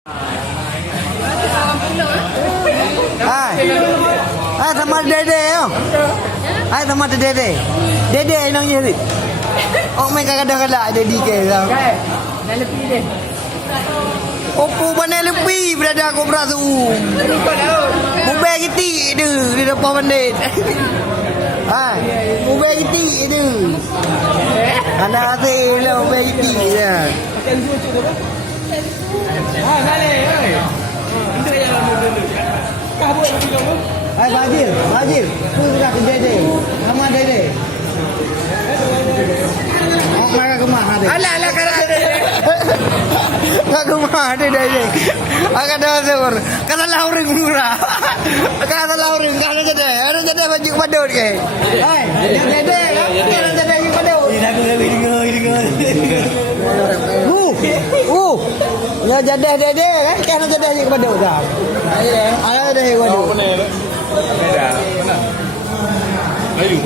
Ai sama dede yo. Ai sama dede. Dede nang ye ni. Oh main kadang-kadang ada di ke tau. Dah lebih deh. Opo pandai lebih berada aku berasa. Mobil kita dia di depan pandai. Mobil kita dia. Anak hati lah mobil kita dia. Pakai dua cukup apa? Saleh, oi. Kita yang dulu. Kau buat lebih dulu. Bajil. Tu sudah ke dede. Sama dede. Mereka kemah ada. Alah kada. Kak kemah ada dede. Agak dah seur. Kata lauring murah. Kata lauring kata jede. Ada jede baju padut ke. Hai, jede. Ada jede baju padut. Tidak Ya jede dede kan kena jede baju padut dah. Ada jede baju padut. Beda. Mana? Ayo.